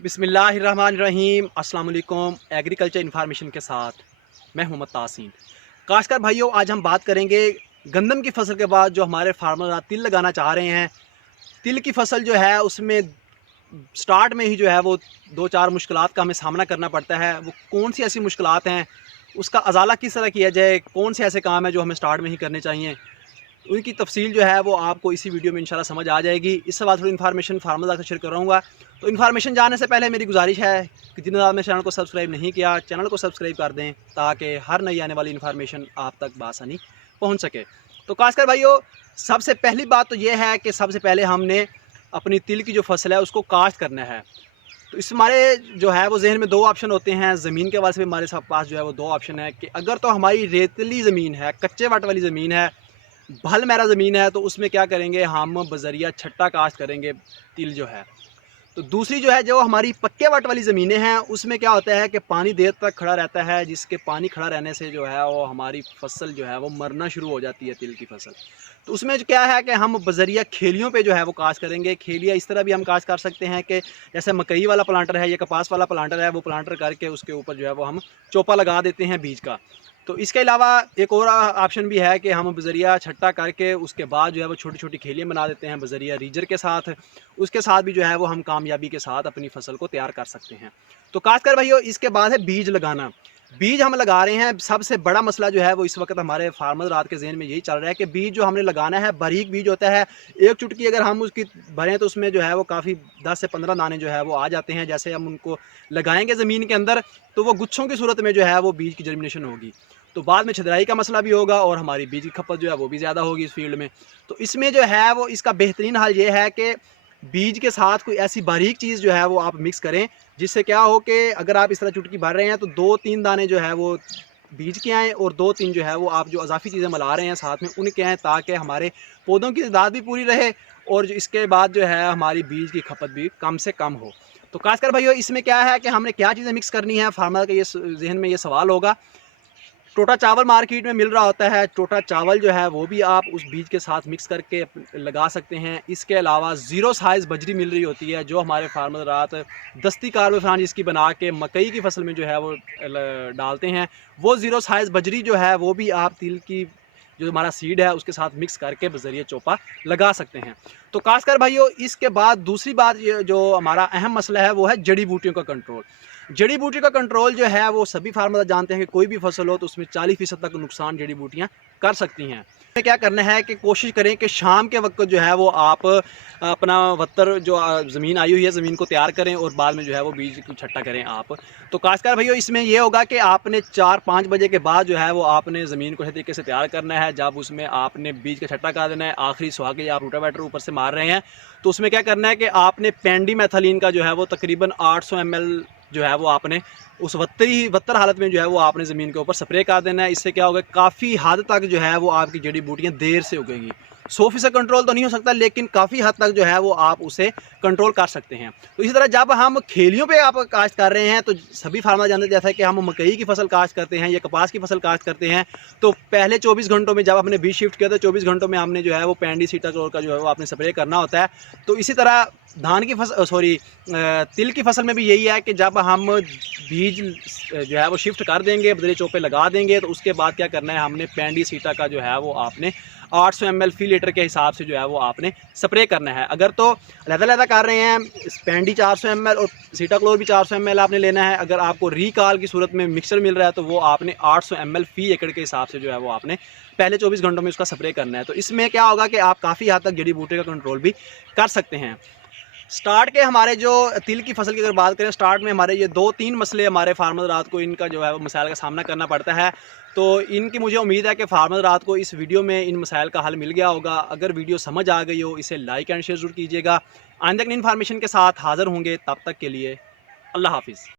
बिस्मिल्लाहिर्रहमानिर्रहीम। अस्सलाम वालेकुम। एग्रीकल्चर इन्फॉर्मेशन के साथ मैं मोहम्मद तासीन। काश्तकार भाइयों, आज हम बात करेंगे गंदम की फसल के बाद जो हमारे फार्मर तिल लगाना चाह रहे हैं। तिल की फसल जो है उसमें स्टार्ट में ही जो है वो दो चार मुश्किलात का हमें सामना करना पड़ता है। वो कौन सी ऐसी मुश्किलात हैं, उसका अजाला किस तरह किया जाए, कौन से ऐसे काम हैं जो हमें स्टार्ट में ही करने चाहिए, उनकी तफसील जो है वो आपको इसी वीडियो में इंशाल्लाह समझ आ जाएगी। इससे बाद थोड़ी इन्फॉर्मेशन फार्मर से शेयर करूँगा। तो इन्फॉर्मेशन जानने से पहले मेरी गुजारिश है कि जिन्होंने आपने चैनल को सब्सक्राइब नहीं किया, चैनल को सब्सक्राइब कर दें ताकि हर नई आने वाली इन्फॉर्मेशन आप तक बआसानी पहुँच सके। तो खासकर भाइयों, सबसे पहली बात तो ये है कि सबसे पहले हमने अपनी तिल की जो फसल है उसको काश्त करना है। तो इस हमारे जो है वो जहन में दो ऑप्शन होते हैं। ज़मीन के हवाले से भी हमारे पास जो है वो दो ऑप्शन है कि अगर तो हमारी रेतली ज़मीन है, कच्चे वट वाली ज़मीन है, भल मैरा ज़मीन है, तो उसमें क्या करेंगे, हम बजरिया छट्टा काश्त करेंगे तिल जो है। तो दूसरी जो है, जो हमारी पक्के वट वाली ज़मीनें हैं, उसमें क्या होता है कि पानी देर तक खड़ा रहता है, जिसके पानी खड़ा रहने से जो है वो हमारी फसल जो है वो मरना शुरू हो जाती है, तिल की फसल। तो उसमें जो क्या है कि हम बजरिया खेलियों पे जो है वो काश्त करेंगे। खेलियाँ इस तरह भी हम काश्त कर सकते हैं कि जैसे मकई वाला प्लांटर है या कपास वाला प्लांटर है, वो प्लांटर करके उसके ऊपर जो है वो हम चोपा लगा देते हैं बीज का। तो इसके अलावा एक और ऑप्शन भी है कि हम बजरिया छट्टा करके उसके बाद जो है वो छोटी छोटी खेलियाँ बना देते हैं बजरिया रीजर के साथ। उसके साथ भी जो है वो हम कामयाबी के साथ अपनी फसल को तैयार कर सकते हैं। तो खासकर भाइयों, इसके बाद है बीज लगाना। बीज हम लगा रहे हैं। सबसे बड़ा मसला जो है वो इस वक्त हमारे फार्मर रात के ज़हन में यही चल रहा है कि बीज जो हमने लगाना है, बारीक बीज होता है। एक चुटकी अगर हम उसकी भरें तो उसमें जो है वो काफ़ी 10 से 15 दाने जो है वो आ जाते हैं। जैसे हम उनको लगाएंगे ज़मीन के अंदर तो वो गुच्छों की सूरत में जो है वो बीज की जर्मिनेशन होगी। तो बाद में छिदराई का मसला भी होगा और हमारी बीज की खपत जो है वो भी ज़्यादा होगी इस फील्ड में। तो इसमें जो है वो इसका बेहतरीन हल ये है कि बीज के साथ कोई ऐसी बारीक चीज़ जो है वो आप मिक्स करें, जिससे क्या हो कि अगर आप इस तरह चुटकी भर रहे हैं तो 2-3 दाने जो है वो बीज के आएँ और 2-3 जो है वो आप जो अज़ाफ़ी चीज़ें मिला रहे हैं साथ में उनके आएँ, ताकि हमारे पौधों की तादाद भी पूरी रहे और जो इसके बाद जो है हमारी बीज की खपत भी कम से कम हो। तो खासकर भाइयों, इसमें क्या है कि हमने क्या चीज़ें मिक्स करनी है, फार्मर के ये ज़हन में ये सवाल होगा। टोटा चावल मार्केट में मिल रहा होता है। टोटा चावल जो है वो भी आप उस बीज के साथ मिक्स करके लगा सकते हैं। इसके अलावा ज़ीरो साइज़ बजरी मिल रही होती है, जो हमारे फार्मर रात दस्ती कारबोफान जिसकी बना के मकई की फसल में जो है वो डालते हैं। वो ज़ीरो साइज़ बजरी जो है वो भी आप तिल की जो हमारा सीड है उसके साथ मिक्स करके बजरिए चोपा लगा सकते हैं। तो खासकर भाइयों, इसके बाद दूसरी बात, ये जो हमारा अहम मसला है वो है जड़ी बूटियों का कंट्रोल। जड़ी बूटी का कंट्रोल जो है वो सभी फार्मर जानते हैं कि कोई भी फसल हो तो उसमें 40% तक नुकसान जड़ी बूटियाँ कर सकती हैं। हमें क्या करना है कि कोशिश करें कि शाम के वक्त जो है वो आप अपना वत्तर जो ज़मीन आई हुई है ज़मीन को तैयार करें और बाद में जो है वो बीज को छट्टा करें आप। तो खासकर भैया, इसमें ये होगा कि आपने 4-5 बजे के बाद जो है वो आपने ज़मीन को अच्छे तरीके से तैयार करना है। जब उसमें आपने बीज का छट्टा कर देना है, आखिरी सुहा के आप रोटावेटर ऊपर से मार रहे हैं, तो उसमें क्या करना है कि आपने पेंडीमेथालीन का जो है वो तकरीबन 800 ml जो है वो आपने उस वत्तर हालत में जो है वो आपने ज़मीन के ऊपर स्प्रे कर देना है। इससे क्या होगा, काफ़ी हद तक जो है वो आपकी जड़ी बूटियाँ देर से उगेंगी। 100% कंट्रोल तो नहीं हो सकता, लेकिन काफ़ी हद तक जो है वो आप उसे कंट्रोल कर सकते हैं। तो इसी तरह जब हम खेलियों पे आप काश्त कर रहे हैं तो सभी फार्मर जानते, जैसा कि हम मकई की फसल काश्त करते हैं या कपास की फसल काश्त करते हैं, तो पहले 24 घंटों में जब हमने बीज शिफ्ट किया तो 24 घंटों में हमने जो है वो पेंडीसिटाक्लोर का जो है वो आपने स्प्रे करना होता है। तो इसी तरह धान की फसल तिल की फसल में भी यही है कि जब हम बीज जो है वो शिफ्ट कर देंगे, बदले चोपे लगा देंगे, तो उसके बाद क्या करना है, हमने पेंडीसीटा का जो है वो आपने 800 ml फी लीटर के हिसाब से जो है वो आपने स्प्रे करना है। अगर तो लहदा कर रहे हैं, पेंडी 400 ml और सीटाक्लोर भी 400 ml आपने लेना है। अगर आपको रिकाल की सूरत में मिक्सर मिल रहा है तो वो आपने 800 ml फी एकड़ के हिसाब से जो है वो आपने पहले 24 घंटों में उसका स्प्रे करना है। तो इसमें क्या होगा कि आप काफ़ी हद तक जड़ी बूटी का कंट्रोल भी कर सकते हैं। स्टार्ट के हमारे जो तिल की फसल की अगर बात करें, स्टार्ट में हमारे ये 2-3 मसले हमारे फार्मर रात को इनका जो है वो मसाइल का सामना करना पड़ता है। तो इनकी मुझे उम्मीद है कि फार्मर रात को इस वीडियो में इन मसाइल का हल मिल गया होगा। अगर वीडियो समझ आ गई हो, इसे लाइक एंड शेयर ज़रूर कीजिएगा। आइंदा की इन्फॉर्मेशन के साथ हाज़िर होंगे, तब तक के लिए अल्लाह हाफ़िज़।